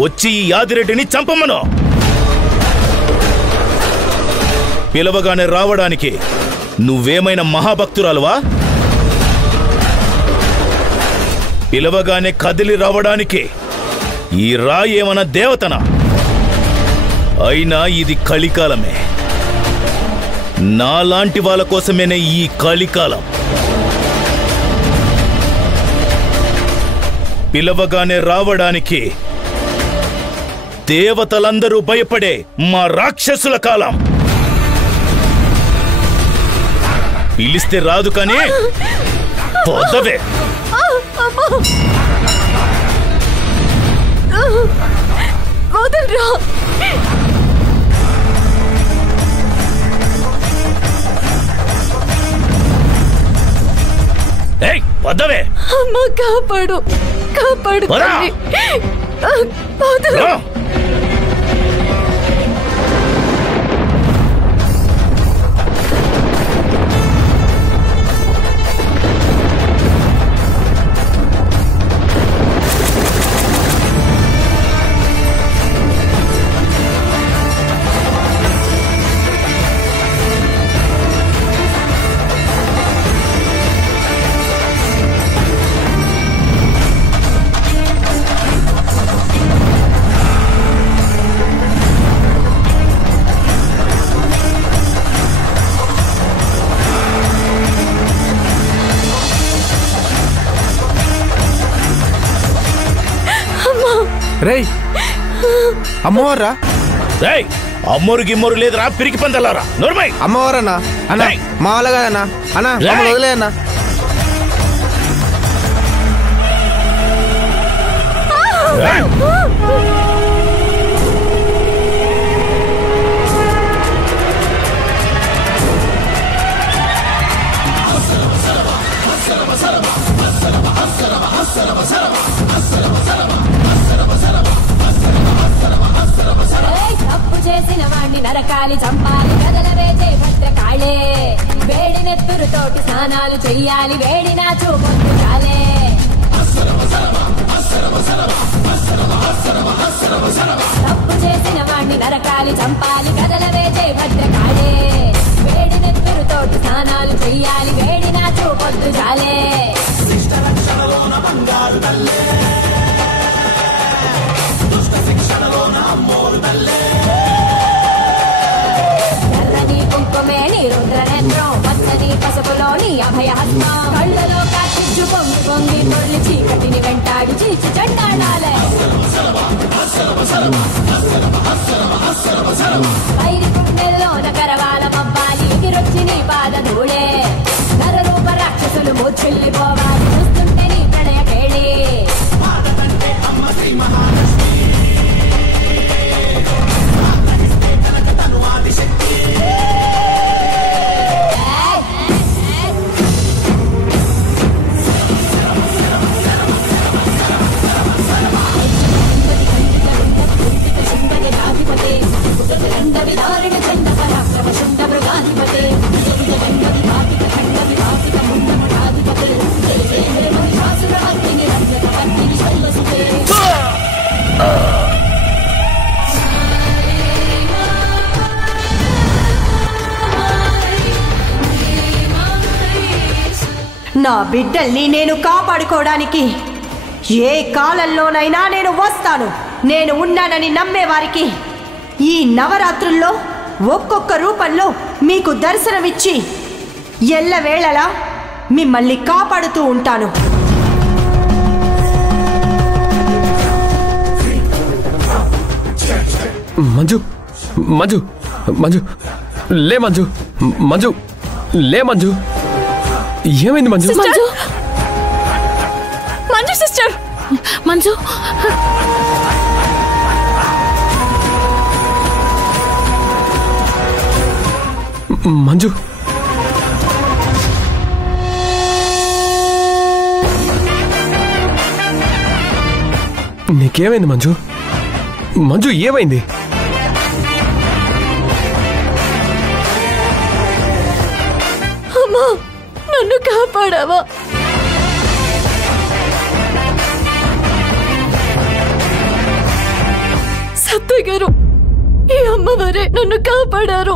వచ్చి ఈ యాదిరెడ్డిని చంపమను. పిలవగానే రావడానికి నువ్వేమైనా మహాభక్తురాలువా? పిలవగానే కదిలి రావడానికి ఈ రాయి ఏమన్నా దేవతనా? అయినా ఇది కలికాలమే. నాలాంటి వాళ్ళ కోసమేనే ఈ కలికాలం. పిలవగానే రావడానికి దేవతలందరూ భయపడే మా రాక్షసుల కాలం. పిలిస్తే రాదు కానీ పోదవే. వద్దవే. అమ్మా కాపాడు, కాపాడు. రేయ్ అమ్మవారా? రేయ్ అమ్మోరు గిమ్మోరు లేదురా, పిరికి పందలారా. నోర్మై అమ్మవారన్నా? అన్న మా వాళ్ళ కాదన్నా. అన్నా వదిలే అన్నా. చేసిన వాణ్ణి నరకాలి, చంపాలి, కదలవేచే భద్రకాళే. వేడి నెత్తురుతోటి స్నానాలు చెయ్యాలి, వేడినా చూపొద్దు చాలే. తప్పు చేసిన వాణ్ణి నరకాలి, చంపాలి, కదలవేచే భద్రకాళే. వేడి నెత్తురుతోటి స్నానాలు చెయ్యాలి, వేడినా చూపొద్దు చాలే. కుంకుమేని రుద్రనేత్రం, పచ్చని పసుపులోని అభయహస్తం. కళ్ళలో కాచిచ్చు పొంగి పొంగి తొల్లి చీకటిని వెంటాడి చీచి చెండాడాలే. పైరి గుండెల్లోన కరవాల మబ్బాలి, ఎగిరొచ్చి నీ పాద ధూళే. నరరూప రాక్షసులు మూర్ఛిల్లిపోవాలి, చూస్తుంటే నీ ప్రణయ కేళి. నా బిడ్డల్ని నేను కాపాడుకోవడానికి ఏ కాలంలోనైనా నేను వస్తాను. నేను ఉన్నానని నమ్మేవారికి ఈ నవరాత్రుల్లో ఒక్కొక్క రూపంలో మీకు దర్శనమిచ్చి ఎల్లవేళలా మిమ్మల్ని కాపాడుతూ ఉంటాను. మంజు, మంజు, మంజు, లే మంజు, మంజు, లే మంజు. ఏమైంది మంజు? మంజు, మంజు సిస్టర్, మంజు. మంజు, నీకేమైంది మంజు? మంజు ఏమైంది? అమ్మా, నన్ను కాపాడావా? అత్తయ్య గారు, ఈ అమ్మవారే నన్ను కాపాడారు.